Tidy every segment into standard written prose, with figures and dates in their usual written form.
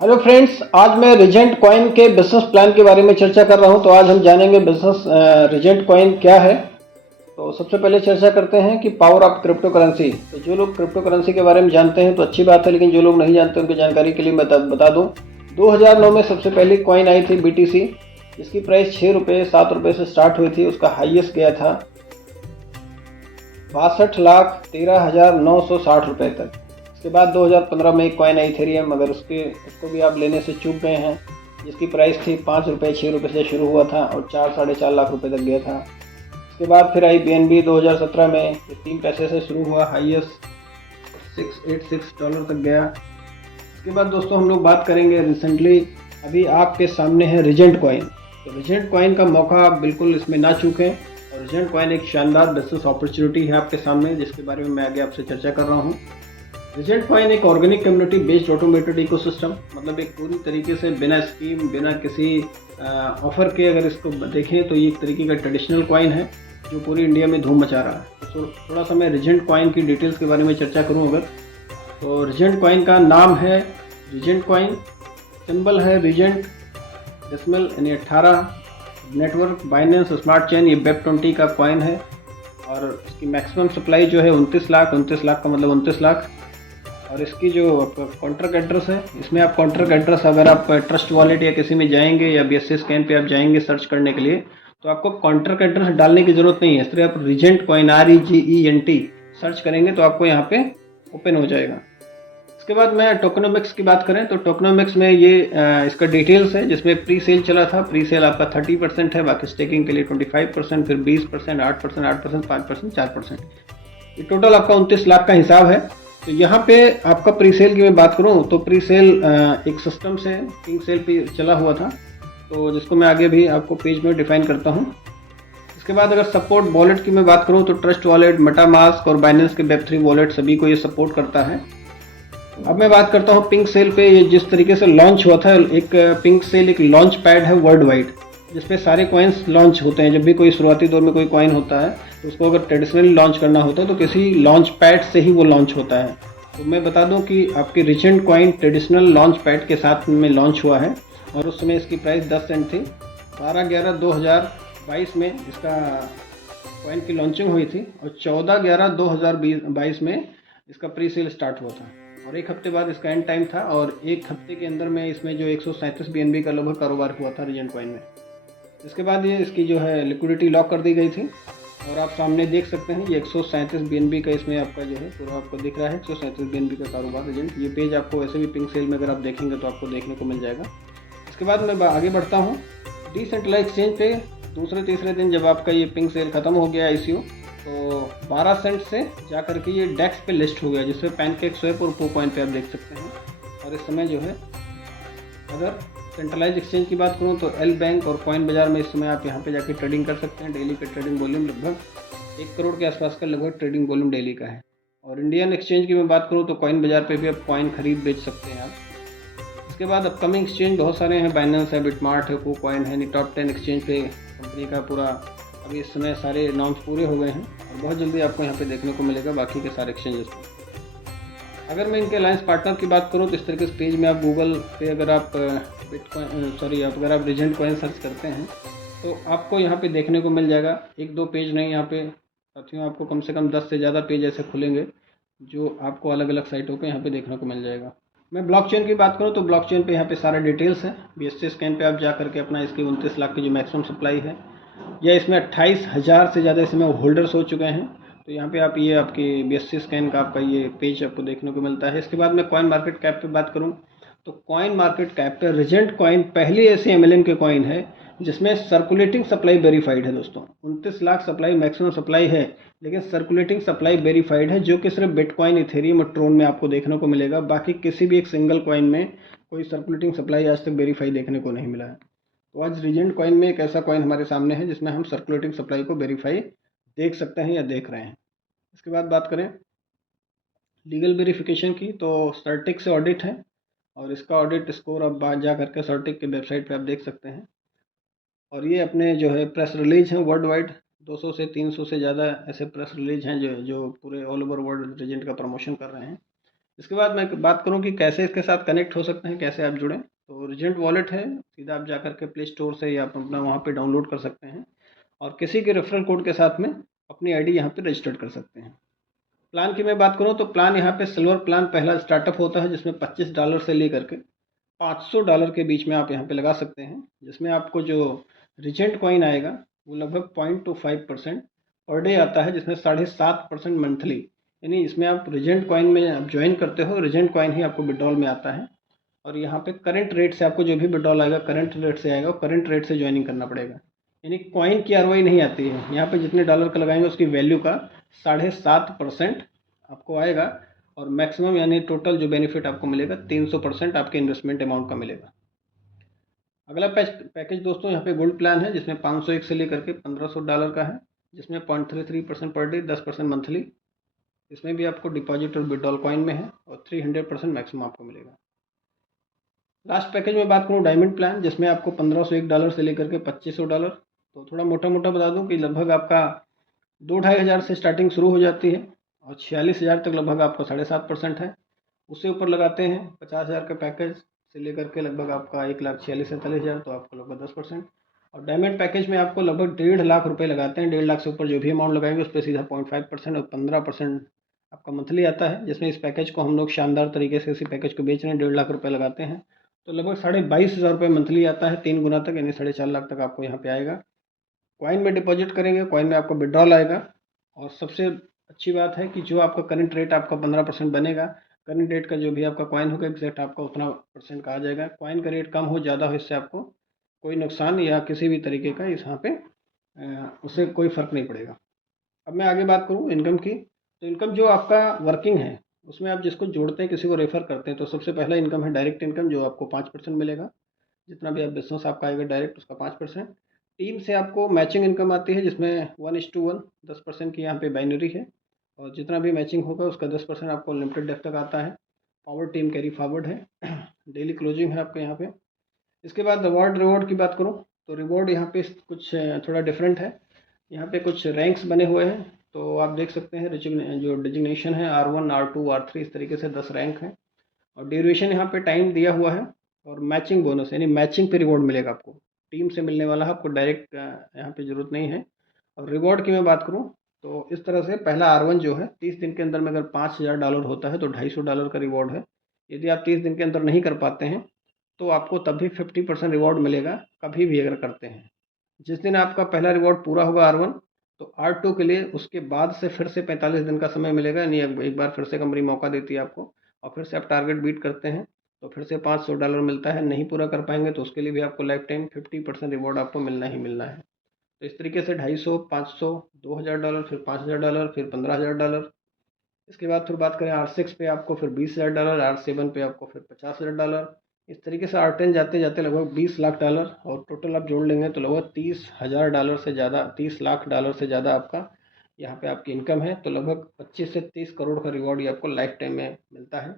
Hello friends, आज मैं regent coin के बिजनेस प्लान के बारे में चर्चा कर रहा हूं। तो आज हम जानेंगे बिजनेस रिजेंट कॉइन क्या है। तो सबसे पहले चर्चा करते हैं कि पावर ऑफ क्रिप्टो करेंसी। तो जो लोग क्रिप्टो करेंसी के बारे में जानते हैं तो अच्छी बात है, लेकिन जो लोग नहीं जानते उनकी जानकारी के लिए मैं बता दूं। 2009 में सबसे पहली कॉइन आई थी बीटीसी, जिसकी प्राइस 6 रुपये 7 रुपये से स्टार्ट हुई थी। उसका हाईएस्ट गया था 62,13,960 रुपये तक। इसके बाद 2015 में एक कॉइन आई इथेरियम, मगर उसको भी आप लेने से चूक गए हैं, जिसकी प्राइस थी 5 रुपये 6 रुपये से शुरू हुआ था और 4 साढ़े 4 लाख रुपए तक गया था। इसके बाद फिर आई BNB 2017 में, ये 3 पैसे से शुरू हुआ, हाईएस्ट $686 तक गया। इसके बाद दोस्तों हम लोग बात करेंगे रिसेंटली, अभी आपके सामने है रिजेंट कॉइन। तो रिजेंट कॉइन का मौका आप बिल्कुल इसमें ना चूकें। और रिजेंट कॉइन एक शानदार बिजनेस अपॉर्चुनिटी है आपके सामने, जिसके बारे में मैं आगे आपसे चर्चा कर रहा हूँ। रिजेंट कॉइन एक organic community based automated ecosystem, मतलब एक पूरी तरीके से बिना स्कीम बिना किसी ऑफर के अगर इसको देखें तो ये एक तरीके का ट्रेडिशनल कॉइन है जो पूरी इंडिया में धूम मचा रहा है। तो थोड़ा सा मैं रिजेंट कॉइन की डिटेल्स के बारे में चर्चा करूँ अगर, तो रिजेंट कॉइन का नाम है रिजेंट कॉइन, सिंबल है रिजेंट, डेसिमल यानी 18, नेटवर्क बाइनेंस स्मार्ट चेन, ये वेब 20 का कॉइन है। और इसकी मैक्सिमम सप्लाई जो है 29 लाख, 29 लाख का मतलब 29 लाख। और इसकी जो कॉन्ट्रैक्ट एड्रेस है, इसमें आप कॉन्ट्रैक्ट एड्रेस अगर आप ट्रस्ट वॉलेट या किसी में जाएंगे या BSC स्कैन पे आप जाएंगे सर्च करने के लिए, तो आपको कॉन्ट्रैक्ट एड्रेस डालने की ज़रूरत नहीं है। इस तरह आप रिजेंट कॉइन REGENT सर्च करेंगे तो आपको यहाँ पे ओपन हो जाएगा। इसके बाद मैं टोकनोमिक्स की बात करें तो टोकनोमिक्स में ये इसका डिटेल्स है, जिसमें प्री सेल चला था। प्री सेल आपका 30% है, बाकी स्टेकिंग के लिए 25%, फिर 20%, 8%, 8%, 5%, 4%। ये टोटल आपका 29 लाख का हिसाब है। तो यहाँ पे आपका प्री सेल की मैं बात करूँ तो प्री सेल एक सिस्टम से पिंक सेल पे चला हुआ था, तो जिसको मैं आगे भी आपको पेज में डिफाइन करता हूँ। इसके बाद अगर सपोर्ट वॉलेट की मैं बात करूँ तो ट्रस्ट वॉलेट, मेटामास्क और बाइनेंस के वेब3 वॉलेट सभी को ये सपोर्ट करता है। अब मैं बात करता हूँ पिंक सेल पे। ये जिस तरीके से लॉन्च हुआ था, एक पिंक सेल एक लॉन्च पैड है वर्ल्ड वाइड, जिसपे सारे कॉइन्स लॉन्च होते हैं। जब भी कोई शुरुआती दौर में कोई कॉइन होता है तो उसको अगर ट्रेडिशनली लॉन्च करना होता है तो किसी लॉन्च पैड से ही वो लॉन्च होता है। तो मैं बता दूं कि आपके regent coin traditional launch pad के साथ में लॉन्च हुआ है, और उस समय इसकी प्राइस 10 सेंट थी। 12/11/2022 में इसका कॉइन की लॉन्चिंग हुई थी, और 14/11/2022 में इसका प्री सेल स्टार्ट हुआ था। और एक हफ्ते बाद इसका एंड टाइम था, और एक हफ्ते के अंदर में इसमें जो 137 BNB का लगभग कारोबार हुआ था रिजेंट कॉइन में। इसके बाद ये इसकी जो है लिक्विडिटी लॉक कर दी गई थी, और आप सामने देख सकते हैं ये 137 BNB का इसमें आपका जो है पूरा आपको दिख रहा है। 137 BNB का कारोबार रिजेंट, ये पेज आपको वैसे भी पिंक सेल में अगर आप देखेंगे तो आपको देखने को मिल जाएगा। इसके बाद मैं आगे बढ़ता हूँ डिसेंट्रलाइज एक्सचेंज पे। दूसरे तीसरे दिन जब आपका ये पिंक सेल खत्म हो गया ICO, तो 12 सेंट से जा करके ये डेक्स पे लिस्ट हो गया, जिसमें पैनकेक स्वैप और पोकॉइन पे आप देख सकते हैं। और इस समय जो है अगर सेंट्रलाइज एक्सचेंज की बात करूँ तो एल बैंक और कॉइन बाजार में इस समय आप यहाँ पे जाके ट्रेडिंग कर सकते हैं। डेली का ट्रेडिंग वॉल्यूम लगभग 1 करोड़ के आसपास का लगभग ट्रेडिंग वॉल्यूम डेली का है। और इंडियन एक्सचेंज की मैं बात करूँ तो कॉइन बाजार पे भी आप कॉइन खरीद बेच सकते हैं आप। इसके बाद अपकमिंग एक्सचेंज बहुत सारे हैं, बाइनेंस है, बिटमार्ट है, कोकॉइन है। टॉप 10 एक्सचेंज पे कंपनी का पूरा अभी इस समय सारे नॉर्म्स पूरे हो गए हैं, और बहुत जल्दी आपको यहाँ पे देखने को मिलेगा बाकी के सारे एक्सचेंजेस पे। अगर मैं इनके अलायंस पार्टनर की बात करूँ तो इस तरीके से पेज में आप गूगल पे अगर आप अगर आप रिजेंट कॉइन सर्च करते हैं तो आपको यहाँ पे देखने को मिल जाएगा। 1-2 पेज नहीं, यहाँ पे साथियों आपको कम से कम 10 से ज़्यादा पेज ऐसे खुलेंगे जो आपको अलग अलग साइटों पे यहाँ पे देखने को मिल जाएगा। मैं ब्लॉकचेन की बात करूँ तो ब्लॉकचेन पे यहाँ पे सारा डिटेल्स है। BSC स्कैन पे आप जा करके अपना इसकी 29 लाख की जो मैक्सिमम सप्लाई है, या इसमें 28,000 से ज़्यादा इसमें होल्डर्स हो चुके हैं। तो यहाँ पे आप ये आपकी BSC स्कैन का आपका ये पेज आपको देखने को मिलता है। इसके बाद मैं कॉइन मार्केट कैप पे बात करूँ तो कॉइन मार्केट कैप पे रिजेंट कॉइन पहली ऐसी MLM के कॉइन है जिसमें सर्कुलेटिंग सप्लाई वेरीफाइड है। दोस्तों 29 लाख सप्लाई मैक्सिमम सप्लाई है, लेकिन सर्कुलेटिंग सप्लाई वेरीफाइड है, जो कि सिर्फ बिटकॉइन, इथेरियम और ट्रोन में आपको देखने को मिलेगा। बाकी किसी भी एक सिंगल कॉइन में कोई सर्कुलेटिंग सप्लाई आज तक वेरीफाई देखने को नहीं मिला है। तो आज रिजेंट कॉइन में एक ऐसा कॉइन हमारे सामने है जिसमें हम सर्कुलेटिंग सप्लाई को वेरीफाई देख सकते हैं या देख रहे हैं। इसके बाद बात करें लीगल वेरिफिकेशन की तो सर्टिक से ऑडिट है, और इसका ऑडिट स्कोर आप बाहर जा करके सर्टिक के वेबसाइट पे आप देख सकते हैं। और ये अपने जो है प्रेस रिलीज हैं वर्ल्ड वाइड, 200 से 300 से ज़्यादा ऐसे प्रेस रिलीज हैं जो जो पूरे ऑल ओवर वर्ल्ड रिजेंट का प्रमोशन कर रहे हैं। इसके बाद मैं बात करूँ कि कैसे इसके साथ कनेक्ट हो सकते हैं, कैसे आप जुड़ें। तो रीजेंट वॉलेट है, सीधा आप जा करके प्ले स्टोर से या आप अपना वहाँ पे डाउनलोड कर सकते हैं और किसी के रेफरल कोड के साथ में अपनी आईडी यहाँ पे रजिस्टर्ड कर सकते हैं। प्लान की मैं बात करूँ तो प्लान यहाँ पे सिल्वर प्लान पहला स्टार्टअप होता है, जिसमें $25 से लेकर के $500 के बीच में आप यहाँ पे लगा सकते हैं, जिसमें आपको जो रिजेंट कॉइन आएगा वो लगभग 0.25% पर डे आता है, जिसमें 7.5% मंथली। यानी इसमें आप रिजेंट कॉइन में आप ज्वाइन करते हो, रिजेंट कॉइन ही आपको विड्रॉल में आता है और यहाँ पे करंट रेट से आपको जो भी विड्रॉल आएगा करंट रेट से आएगा, और करंट रेट से ज्वाइनिंग करना पड़ेगा। यानी कॉइन की आरओआई नहीं आती है, यहाँ पे जितने डॉलर का लगाएंगे उसकी वैल्यू का 7.5% आपको आएगा और मैक्सिमम यानी टोटल जो बेनिफिट आपको मिलेगा 300% आपके इन्वेस्टमेंट अमाउंट का मिलेगा। अगला पैकेज दोस्तों यहाँ पे गोल्ड प्लान है, जिसमें 501 से लेकर के $1500 का है, जिसमें 0.33% पर डे, 10% मंथली। इसमें भी आपको डिपॉजिट और विड्रॉल कॉइन में है और 300% मैक्सिमम आपको मिलेगा। लास्ट पैकेज में बात करूँ डायमंड प्लान, जिसमें आपको $1501 से लेकर के $2500। तो थोड़ा मोटा मोटा बता दूँ कि लगभग आपका 2-2.5 हज़ार से स्टार्टिंग शुरू हो जाती है और 46,000 तक लगभग आपका 7.5% है। उससे ऊपर लगाते हैं 50,000 के पैकेज से लेकर के लगभग आपका 1,46,47,000, तो आपको लगभग 10%। और डायमंड पैकेज में आपको लगभग 1.5 लाख रुपये लगाते हैं, 1.5 लाख से ऊपर जो भी अमाउंट लगाएंगे उस पर सीधा 0.5% और 15% आपका मंथली आता है। जिसमें इस पैकेज को हम लोग शानदार तरीके से इसी पैकेज को बेच रहे हैं, 1.5 लाख रुपये लगाते हैं तो लगभग 22,500 रुपये मंथली आता है, 3 गुना तक, यानी 4.5 लाख तक आपको यहाँ पे आएगा। कॉइन में डिपॉजिट करेंगे, कॉइन में आपको विड्रॉल आएगा और सबसे अच्छी बात है कि जो आपका करंट रेट आपका 15% बनेगा, करंट रेट का जो भी आपका कॉइन होगा एग्जैक्ट आपका उतना परसेंट का आ जाएगा। कॉइन का रेट कम हो ज़्यादा हो इससे आपको कोई नुकसान या किसी भी तरीके का इस यहाँ पे उससे कोई फ़र्क नहीं पड़ेगा। अब मैं आगे बात करूँ इनकम की, तो इनकम जो आपका वर्किंग है उसमें आप जिसको जोड़ते हैं, किसी को रेफ़र करते हैं, तो सबसे पहला इनकम है डायरेक्ट इनकम, जो आपको 5% मिलेगा। जितना भी आप बिजनेस आपका आएगा डायरेक्ट उसका 5%। टीम से आपको मैचिंग इनकम आती है, जिसमें 1:1 10% की यहाँ पे बाइनरी है और जितना भी मैचिंग होगा उसका 10% आपको लिमिटेड डेफ तक आता है। पावर टीम कैरी फॉरवर्ड है, डेली क्लोजिंग है आपके यहाँ पे। इसके बाद रिवॉर्ड की बात करूँ तो रिवॉर्ड यहाँ पे कुछ थोड़ा डिफरेंट है। यहाँ पे कुछ रैंक्स बने हुए हैं, तो आप देख सकते हैं जो डिजिग्नेशन है R1 R2 R3 इस तरीके से 10 रैंक हैं और ड्यूरेशन यहाँ पे टाइम दिया हुआ है और मैचिंग बोनस यानी मैचिंग पे रिवॉर्ड मिलेगा आपको, टीम से मिलने वाला है, आपको डायरेक्ट यहाँ पे ज़रूरत नहीं है। और रिवॉर्ड की मैं बात करूँ तो इस तरह से पहला R1 जो है 30 दिन के अंदर में अगर $5,000 होता है तो $250 का रिवॉर्ड है। यदि आप 30 दिन के अंदर नहीं कर पाते हैं तो आपको तब भी 50% रिवॉर्ड मिलेगा, कभी भी अगर करते हैं। जिस दिन आपका पहला रिवॉर्ड पूरा होगा R1, तो R2 के लिए उसके बाद से फिर से 45 दिन का समय मिलेगा, यानी एक बार फिर से कंपनी मौका देती है आपको और फिर से आप टारगेट बीट करते हैं तो फिर से $500 मिलता है। नहीं पूरा कर पाएंगे तो उसके लिए भी आपको लाइफ टाइम 50% रिवॉर्ड आपको मिलना ही मिलना है। तो इस तरीके से 250, 500, $2,000, फिर $5,000, फिर $15,000। इसके बाद फिर बात करें R6 पे आपको फिर $20,000, R7 पे आपको फिर $50,000। इस तरीके से R10 जाते जाते लगभग $20 लाख और टोटल आप जोड़ लेंगे तो लगभग $30,000 से ज़्यादा, $30 लाख से ज़्यादा आपका यहाँ पे आपकी इनकम है। तो लगभग 25 से 30 करोड़ का रिवॉर्ड ये आपको लाइफ टाइम में मिलता है।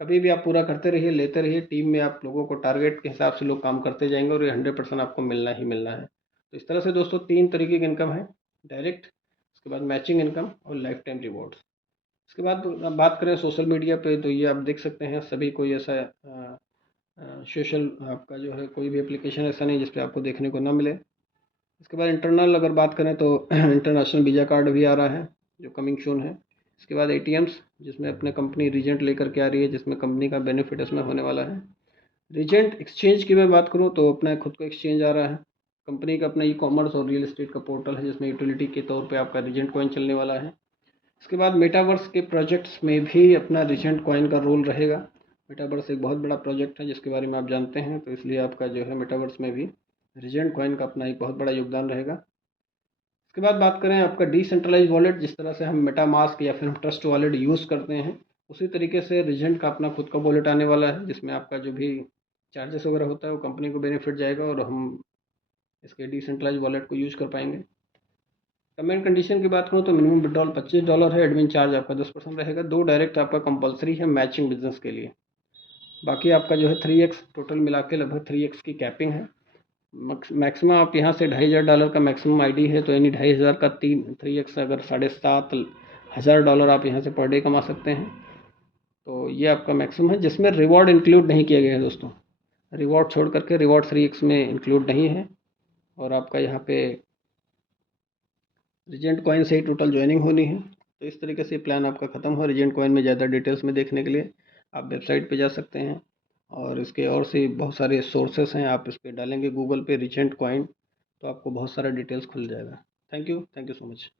कभी भी आप पूरा करते रहिए, लेते रहिए, टीम में आप लोगों को टारगेट के हिसाब से लोग काम करते जाएंगे और ये 100% आपको मिलना ही मिलना है। तो इस तरह से दोस्तों 3 तरीके की इनकम है, डायरेक्ट, उसके बाद मैचिंग इनकम और लाइफ टाइम रिवॉर्ड्स। इसके बाद अब बात करें सोशल मीडिया पे, तो ये आप देख सकते हैं सभी कोई ऐसा सोशल आपका जो है कोई भी एप्लीकेशन ऐसा नहीं जिस पे आपको देखने को ना मिले। इसके बाद इंटरनल अगर बात करें तो इंटरनेशनल वीज़ा कार्ड भी आ रहा है जो कमिंग सून है। इसके बाद ATMs जिसमें अपने कंपनी रीजेंट लेकर के आ रही है, जिसमें कंपनी का बेनिफिट इसमें होने वाला है। रीजेंट एक्सचेंज की मैं बात करूँ तो अपना खुद का एक्सचेंज आ रहा है, कंपनी का अपना ई-कॉमर्स और रियल एस्टेट का पोर्टल है, जिसमें यूटिलिटी के तौर पे आपका रीजेंट कॉइन चलने वाला है। इसके बाद मेटावर्स के प्रोजेक्ट्स में भी अपना रीजेंट कॉइन का रोल रहेगा। मेटावर्स एक बहुत बड़ा प्रोजेक्ट है जिसके बारे में आप जानते हैं, तो इसलिए आपका जो है मेटावर्स में भी रीजेंट कॉइन का अपना एक बहुत बड़ा योगदान रहेगा। इसके बाद बात करें आपका डिसेंट्रलाइज वॉलेट, जिस तरह से हम मेटामास्क या फिर हम ट्रस्ट वॉलेट यूज़ करते हैं, उसी तरीके से रीजेंट का अपना खुद का वॉलेट आने वाला है, जिसमें आपका जो भी चार्जेस वगैरह होता है वो कंपनी को बेनिफिट जाएगा और हम इसके डिसेंट्रलाइज वॉलेट को यूज़ कर पाएंगे। टर्म एंड कंडीशन की बात करूँ तो मिनिमम विड्रॉल $25 है, एडमिन चार्ज आपका 10% रहेगा, 2 डायरेक्ट आपका कंपलसरी है मैचिंग बिजनेस के लिए। बाकी आपका जो है 3x टोटल मिला के लगभग 3x की कैपिंग है। मैक्सिमम आप यहाँ से $2,500 का मैक्सिमम आईडी है, तो यानी 2,500 का 3x अगर $7,500 आप यहाँ से पर डे कमा सकते हैं। तो ये आपका मैक्सिमम है, जिसमें रिवॉर्ड इंक्लूड नहीं किया गया है दोस्तों। रिवॉर्ड छोड़ करके रिवॉर्ड 3x में इंक्लूड नहीं है। और आपका यहाँ पे रीजेंट कॉइन से ही टोटल ज्वाइनिंग होनी है। तो इस तरीके से प्लान आपका ख़त्म हुआ। रीजेंट कॉइन में ज़्यादा डिटेल्स में देखने के लिए आप वेबसाइट पे जा सकते हैं, और इसके और से बहुत सारे सोर्सेस हैं। आप इस पे डालेंगे गूगल पे रीजेंट कॉइन, तो आपको बहुत सारा डिटेल्स खुल जाएगा। Thank you so much.